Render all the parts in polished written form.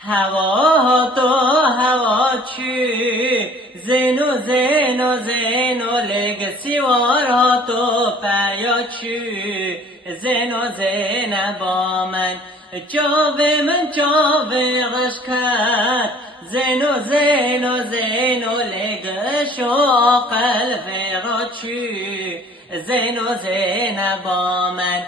هوا تو هوا چی زینو زینو زینو لگ سیوار ها تو پیا چی زینو زین با من چاوه من چاوه غشکت زینو زینو زینو لگ شو قلب را چی زینو زین با من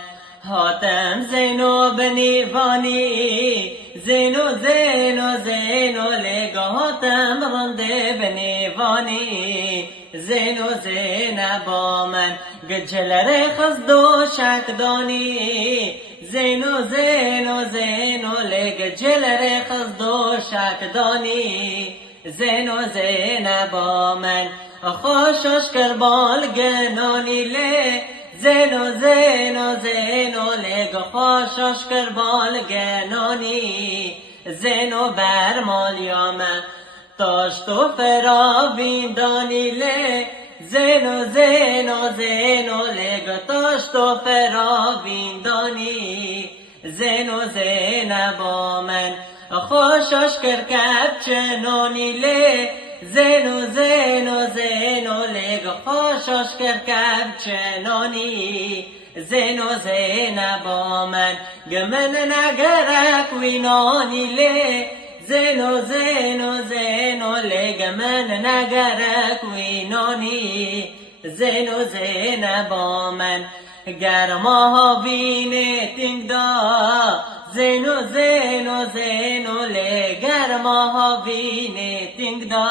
هاتم زینو بنیوانی زینو زینو زینو لگ هاتم رنده بنیوانی زینو زین با من گجل رخص دو شکدانی زینو زینو زینو لگ جل رخص دو شکدانی زینو زین با من خوشش کربال گنانی لی زینو زینو زینو لگ خوشش کربال گنانی زینو بر مالیامه تاشت و فراوین دانی لی زینو زینو زینو لگ تاشت و فراوین دانی زینو زین با من خوشش کرکب چنانی لی زینو زینو زینو لگ خوشش کرکب چنانی زینو زین با من گمن نگرک وینانی لی زینو زینو زینو لگ من نگرک وینانی زینو زین با من گرما وین تنگ دا زینو زینو زینو لگ گرما وین تنگ دا